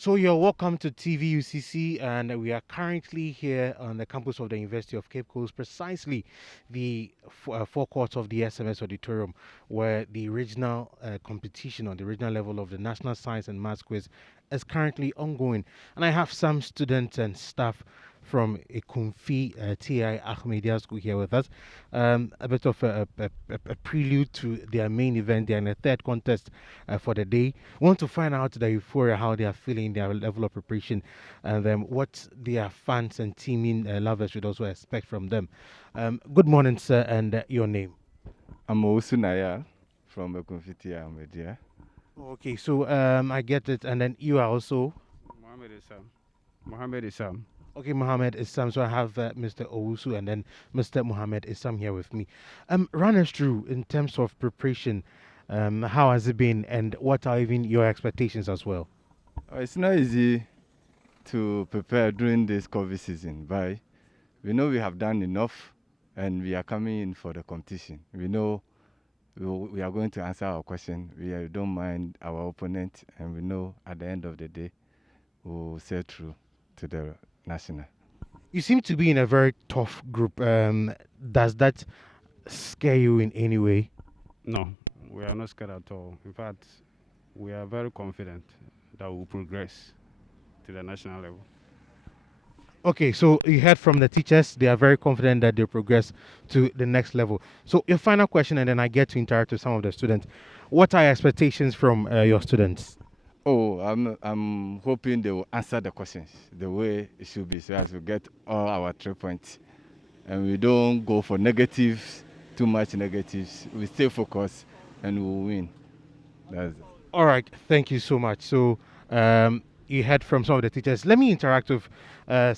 So you're welcome to TVUCC, and we are currently here on the campus of the University of Cape Coast, precisely the forecourt of the SMS auditorium, where the regional competition on the regional level of the National Science and Maths Quiz is currently ongoing. And I have some students and staff from a Kumfi TI Ahmadiyya School here with us. A bit of a prelude to their main event. They're in the third contest for the day. Want to find out the euphoria, how they are feeling, their level of preparation, and what their fans and teaming lovers should also expect from them. Good morning, sir, and your name. I'm Osunaya from Ekunfiti Ahmadiyya. Okay, so I get it, and then you are also. Mohammed Isam. Mohammed Isam. Okay, Mohammed Isam. So I have Mr. Owusu and then Mr. Mohammed Isam here with me. Run us through in terms of preparation. How has it been, and what are even your expectations as well? It's not easy to prepare during this COVID season, but we know we have done enough and we are coming in for the competition. We know we are going to answer our question. We don't mind our opponent, and we know at the end of the day we'll sail through to the national. You seem to be in a very tough group. Does that scare you in any way? No, we are not scared at all. In fact, we are very confident that we'll progress to the national level. Okay, so you heard from the teachers. They are very confident that they'll progress to the next level. So your final question, and then I get to interact with some of the students. What are your expectations from your students? Oh, I'm hoping they will answer the questions the way it should be, so as we get all our 3 points, and we don't go for negatives, too much negatives. We stay focused, and we'll win. That's it. All right, thank you so much. So you heard from some of the teachers. Let me interact with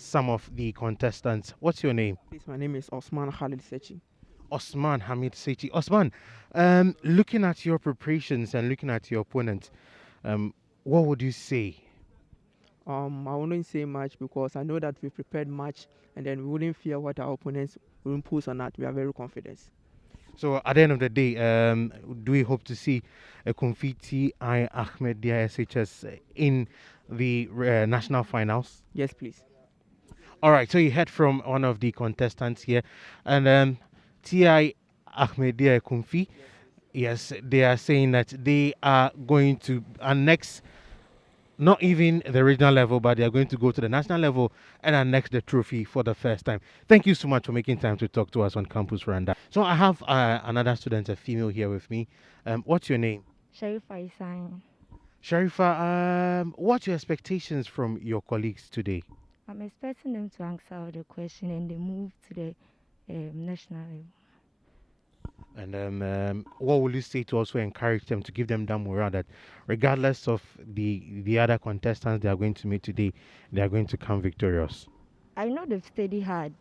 some of the contestants. What's your name? Please, my name is Osman Khalid Sechi. Osman Hamid Sechi. Osman, looking at your preparations and looking at your opponent, what would you say? I wouldn't say much because I know that we prepared much and then we wouldn't fear what our opponents will impose on that. We are very confident. So at the end of the day, do we hope to see a Confiti I Ahmadiyya SHS in the national finals? Yes, please. All right, so you heard from one of the contestants here, and TI Ahmadiyya Kumfi. Yes, they are saying that they are going to annex not even the regional level, but they are going to go to the national level and annex the trophy for the first time. Thank you so much for making time to talk to us on Campus Rwanda. So I have another student, a female, here with me. What's your name? Sharifa Isang. Sharifa, what's your expectations from your colleagues today? I'm expecting them to answer all the question and they move to the national level. And what will you say to also encourage them, to give them that morale that regardless of the other contestants they are going to meet today, they are going to come victorious? I know they've studied hard,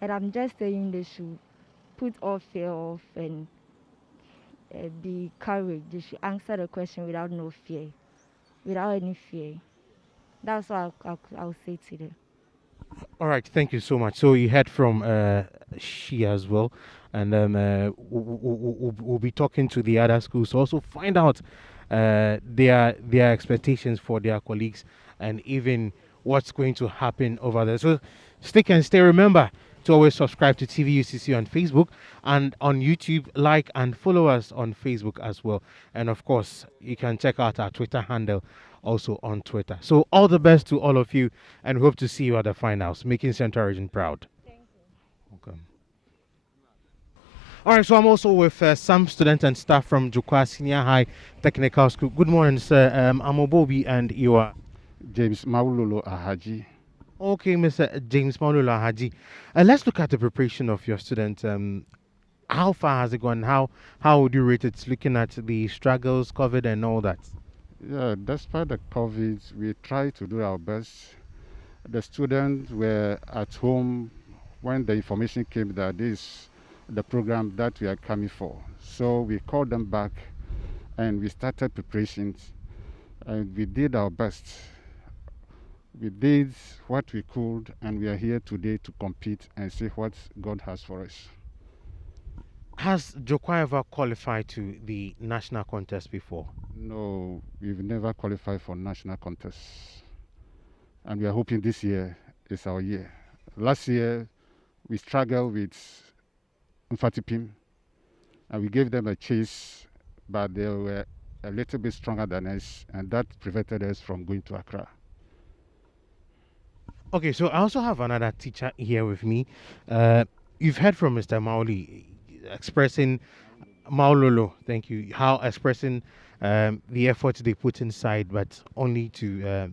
and I'm just saying they should put all fear off and be courage. They should answer the question without no fear, without any fear. That's what I'll say to them. All right, thank you so much. So you heard from she as well, and we'll be talking to the other schools to also find out their expectations for their colleagues and even what's going to happen over there. So stick and stay. Remember to always subscribe to TVUCC on Facebook and on YouTube. Like and follow us on Facebook as well. And of course, you can check out our Twitter handle also on Twitter. So all the best to all of you and hope to see you at the finals, making Central Region proud. Thank you. Okay. All right, so I'm also with some students and staff from Jukwa Senior High Technical School. Good morning, sir. I'm Obobi, and you are? James Maulolo Ahaji. Okay, Mr. James Maulula Haji. Let's look at the preparation of your students. How far has it gone? How would you rate it, looking at the struggles, COVID, and all that? Yeah, despite the COVID, we try to do our best. The students were at home when the information came that this is the program that we are coming for. So we called them back and we started preparations and we did our best. We did what we could and we are here today to compete and see what God has for us. Has Jokwa ever qualified to the national contest before? No, we've never qualified for national contests. and we are hoping this year is our year. Last year, we struggled with Mfatipim, and we gave them a chase, but they were a little bit stronger than us, and that prevented us from going to Accra. Okay, so I also have another teacher here with me. You've heard from Mr. Mauli expressing Maulolo, thank you, how expressing the effort they put inside, but only to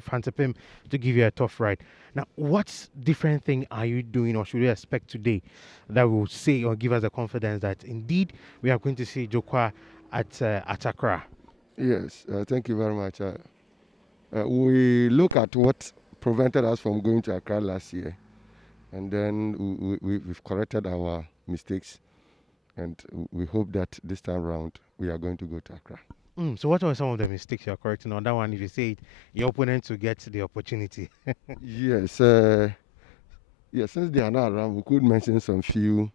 Fantapim to give you a tough ride. Now, what different thing are you doing, or should we expect today that will say or give us the confidence that indeed we are going to see Jokwa at Accra? Yes, thank you very much. We look at what prevented us from going to Accra last year, and then we've corrected our mistakes, and we hope that this time around we are going to go to Accra. So what are some of the mistakes you're correcting on that one? If you say it, your opponent to get the opportunity. Yes, yes. Since they are not around, we could mention some few.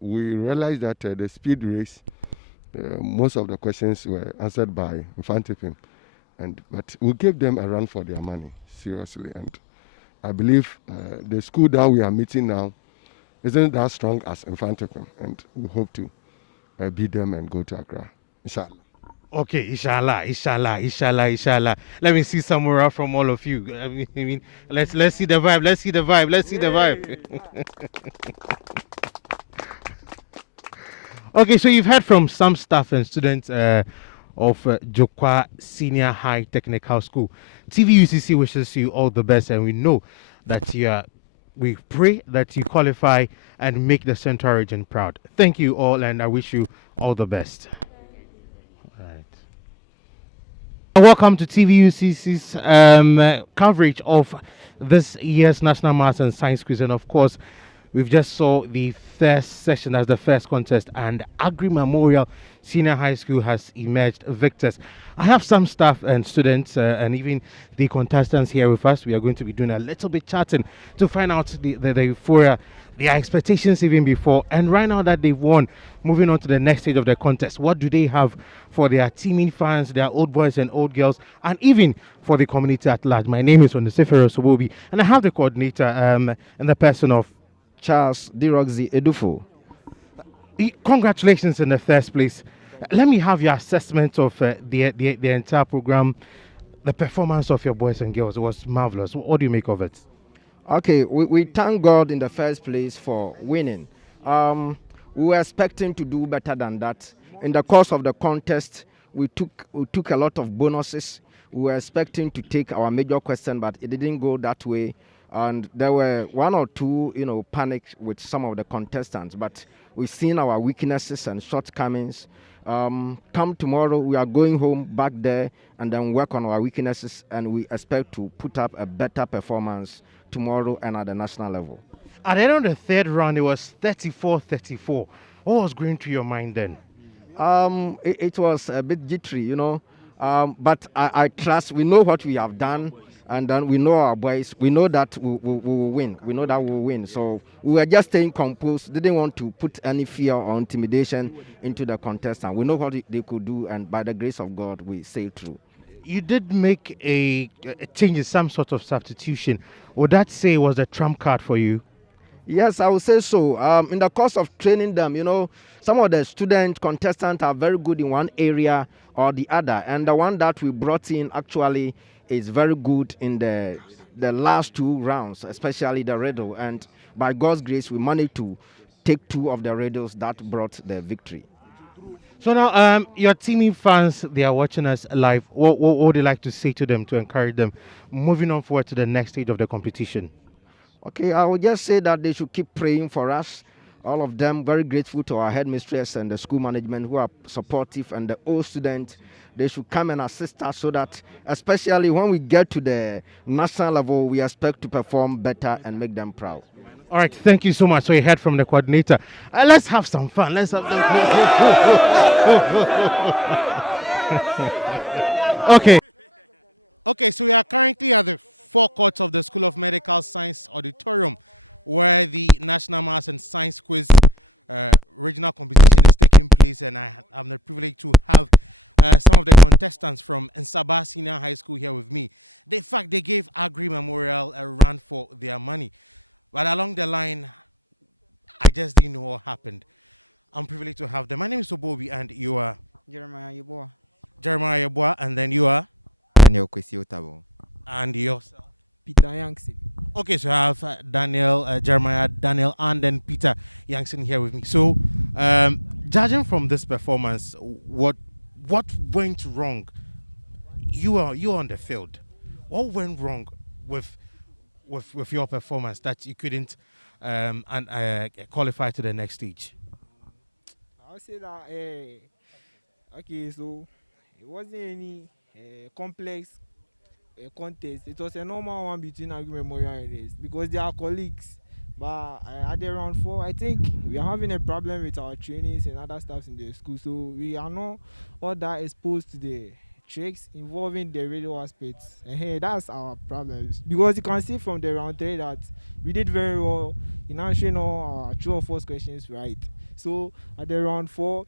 We realized that the speed race, most of the questions were answered by Mfantipim, but we gave them a run for their money, seriously. And I believe the school that we are meeting now isn't that strong as Mfantipim, and we hope to beat them and go to Accra, inshallah. Okay, inshallah. Let me see some morale from all of you. I mean, let's see the vibe. Let's see the vibe. Okay, so you've heard from some staff and students of Jokwa Senior High Technical School. TVUCC wishes you all the best, and we know that we pray that you qualify and make the Central Region proud. Thank you all, and I wish you all the best. All right. Welcome to TVUCC's coverage of this year's National Maths and Science Quiz, and of course, we've just saw the first session as the first contest, and Aggrey Memorial Senior High School has emerged victors. I have some staff and students and even the contestants here with us. We are going to be doing a little bit chatting to find out the euphoria, their expectations even before, and right now that they've won, moving on to the next stage of the contest. What do they have for their teaming fans, their old boys and old girls, and even for the community at large? My name is Nsabaa SHS, and I have the coordinator and the person of Charles Diroxy Edufo. Congratulations in the first place. Let me have your assessment of the entire program. The performance of your boys and girls was marvelous. What do you make of it? Okay, we thank God in the first place for winning. We were expecting to do better than that. In the course of the contest, we took a lot of bonuses. We were expecting to take our major question, but it didn't go that way. And there were one or two, panic with some of the contestants. But we've seen our weaknesses and shortcomings. Come tomorrow, we are going home back there and then work on our weaknesses. And we expect to put up a better performance tomorrow and at the national level. At the end of the third round, it was 34-34. What was going through your mind then? It was a bit jittery, but I trust we know what we have done. And then we know our boys. We know that we will win. We know that we will win. So we were just staying composed. Didn't want to put any fear or intimidation into the contestant. We know what they could do, and by the grace of God, we sailed through. You did make a change, some sort of substitution. Would that say was a trump card for you? Yes, I would say so. In the course of training them, some of the student contestants are very good in one area or the other, and the one that we brought in actually is very good in the last two rounds, especially the riddle. And by God's grace, we managed to take two of the riddles that brought the victory. So now, your teaming fans, they are watching us live. What would you like to say to them to encourage them moving on forward to the next stage of the competition? Okay, I would just say that they should keep praying for us. All of them very grateful to our headmistress and the school management who are supportive, and the old students. They should come and assist us so that, especially when we get to the national level, we expect to perform better and make them proud. All right, thank you so much. So you heard from the coordinator. Let's have some fun. Let's have Okay. Okay, so we are currently at the forecourt of the School of Medical Science Auditorium, where the National Maths and Science Quiz regional competition is taking place, and I have the privilege to have some of the contestants from Nsabaa Senior High School here with me. In fact, they gave Aggrey Memorial a run for their money. But along the line, I just didn't know what happened. I'm privileged to have them. My name is Obobi, and you are Jeremiah Yeboah. Jeremiah Yeboah, and then you are Daniel Kwesi Otabo. and yourself. Peter Yankson. Okay, so I have Jeremiah, Daniel, and then Peter Yankson here with me. So, judging from this performance, what went wrong? You are on the field. What went wrong with your performance that you couldn't qualify to the next stage? I'll say that, okay, so it wasn't any complex contest. It was a normal one between Aggrey Memorial and NS because they are colleagues. But at the round 4, I think we are having a problem with our trainings and other stuff in the school. So we are not all that exposed to the tricks involving the radio aspects. And hey, that's our problem. Because you can see from the round 3 that we did very well in answering all our true or false questions right. So at the round 4,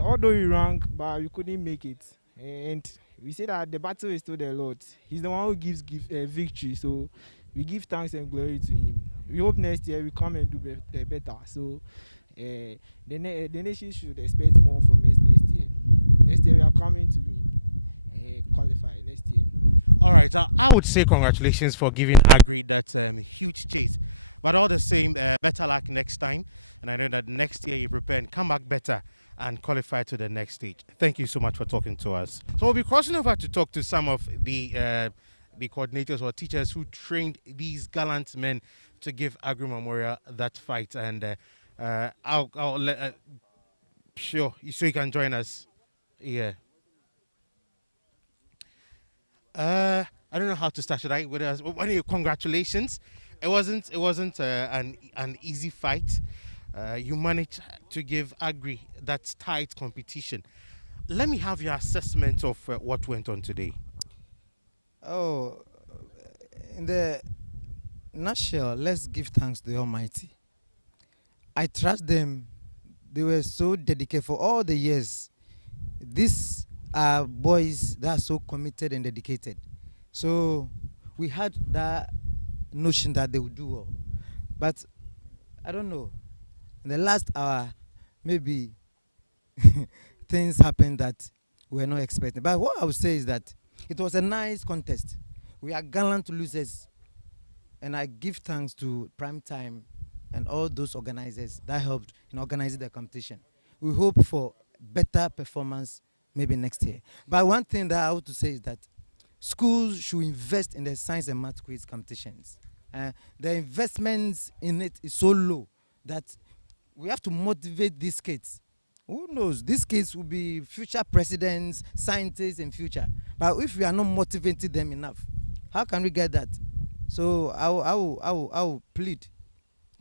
although we ranked, but we couldn't make it. And we say that the battle is still the Lord. He's the one who gives victory. So we give thanks and glory to him. We hope next year we come and do better. So the nation should expect more from us next year. Next year we are coming to qualify next year. All right, I would say congratulations for giving Aggrey that huge chase. But all the same, better luck next time. And I know that next year you prepare and come back better and qualify to the next stage. Thank you so much for talking to us. So we'll be crossing over to talk to some of the coordinators or teachers who trained these gallant men to give Aggrey Memorial that fight. And I'll let sure, so you can join us. Yeah. I don't know how to start. Should I? Anyway, congratulations. It wasn't an easy fight. You managed to give Aggrey that tight competition. Let me have your assessment of what went on today. Oh, in the nutshell, let's give thanks to the Almighty. I trust them. They were so dedicated for all the years. These are boys that are so committed and dedicated. So we had that notion that they would do well. But I don't know. In the last hour, maybe things happened that we were not expecting. But what I would say is that it was a nice contest. We are gallant losers. And I give thanks to Prime Time and all those organizers that helped in organizing the competition. We hope for better performance maybe next year. But one thing that I want to say is that schools should invest in the science and math quiz competitions. The investments in it is so low that we have to motivate these kids. Who knows? These kids will be future presidents, scientists in future. But if we are not motivating them enough, how can we get that? So I will plead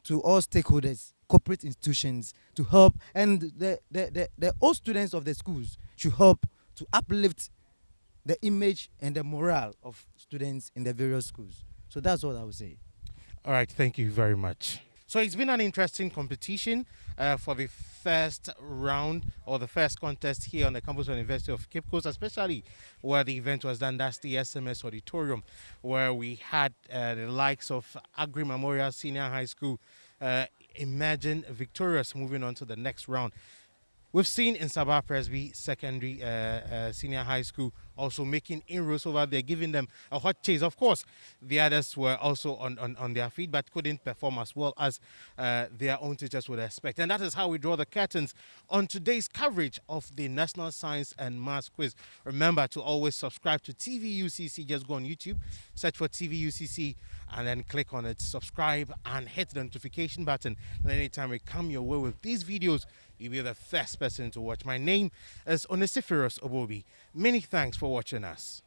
to all stakeholders, corporate institutions, to help, and the old students of the schools should help to uplift the image and the morale of students in the various schools. So that's what I would say. All right, thank you very much. So it's been an interesting competition for the first round or the first contest here on the campus of the University of Cape Coast, especially where the event was done. That's the SMS Auditorium, where we had the likes of Aggrey Memorial Senior High School emerging victorious, moving on to the next round. We've seen Nsabaa Presby Secondary Senior High School also making inroads over there, giving them a hot chase. Of course, the others were also on their feet, but couldn't perform as well as their own teachers would expect. And that is how we draw the curtains on today's coverage of the National Science and Maths Quiz. Remember to always subscribe to TVUCC. Just go on YouTube, search for TVUCC, and then click on it, subscribe, and hit the notification button. And anytime we come your way with these videos, you'll be the first person to watch. My name is Nsabaa Obobi. Many thanks for watching us.